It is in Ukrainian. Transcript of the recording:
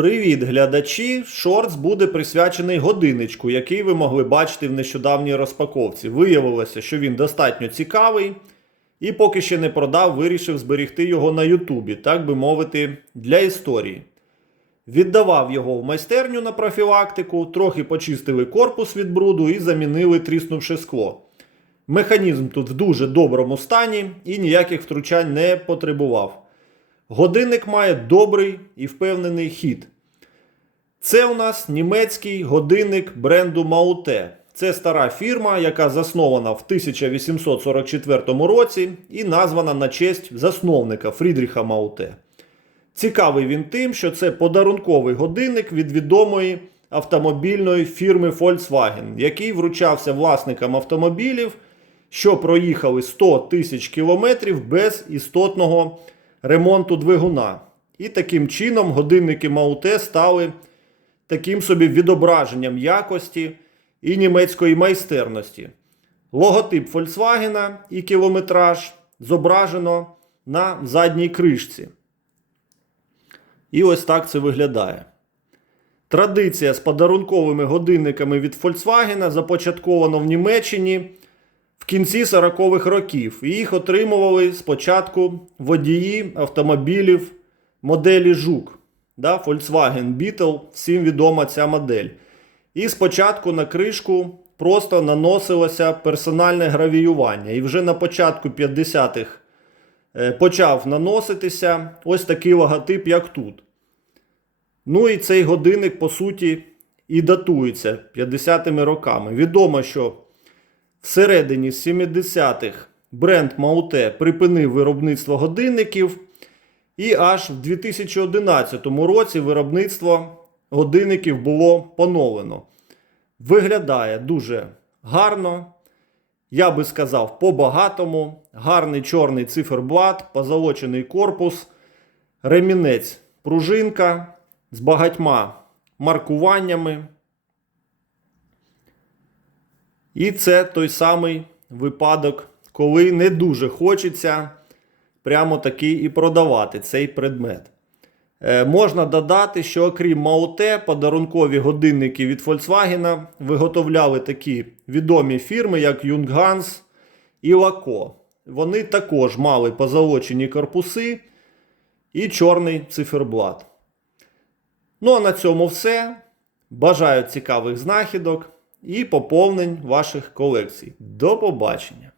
Привіт, глядачі! Шортс буде присвячений годинничку, який ви могли бачити в нещодавній розпаковці. Виявилося, що він достатньо цікавий, і поки ще не продав, вирішив зберігти його на Ютубі, так би мовити, для історії. Віддавав його в майстерню на профілактику, трохи почистили корпус від бруду і замінили тріснувши скло. Механізм тут в дуже доброму стані і ніяких втручань не потребував. Годинник має добрий і впевнений хід. Це у нас німецький годинник бренду Мауте. Це стара фірма, яка заснована в 1844 році і названа на честь засновника Фрідріха Мауте. Цікавий він тим, що це подарунковий годинник від відомої автомобільної фірми Volkswagen, який вручався власникам автомобілів, що проїхали 100 тисяч кілометрів без істотного ремонту двигуна. І таким чином годинники Мауте стали таким собі відображенням якості і німецької майстерності. Логотип Volkswagen і кілометраж зображено на задній кришці. І ось так це виглядає. Традиція з подарунковими годинниками від Volkswagen започаткована в Німеччині кінці 40-х років. І їх отримували спочатку водії автомобілів моделі Жук. Да, Volkswagen Beetle, всім відома ця модель. І спочатку на кришку просто наносилося персональне гравіювання. І вже на початку 50-х е, почав наноситися ось такий логотип, як тут. Ну і цей годинник, по суті, і датується 50-ми роками. Відомо, що всередині 70-х бренд Мауте припинив виробництво годинників. І аж в 2011 році виробництво годинників було поновлено. Виглядає дуже гарно. Я би сказав, по-багатому. Гарний чорний циферблат, позолочений корпус, ремінець, пружинка з багатьма маркуваннями. І це той самий випадок, коли не дуже хочеться прямо таки і продавати цей предмет. Е, можна додати, що окрім Мауте, подарункові годинники від Volkswagen виготовляли такі відомі фірми, як Junghans і Laco. Вони також мали позолочені корпуси і чорний циферблат. Ну а на цьому все. Бажаю цікавих знахідок і поповнень ваших колекцій. До побачення!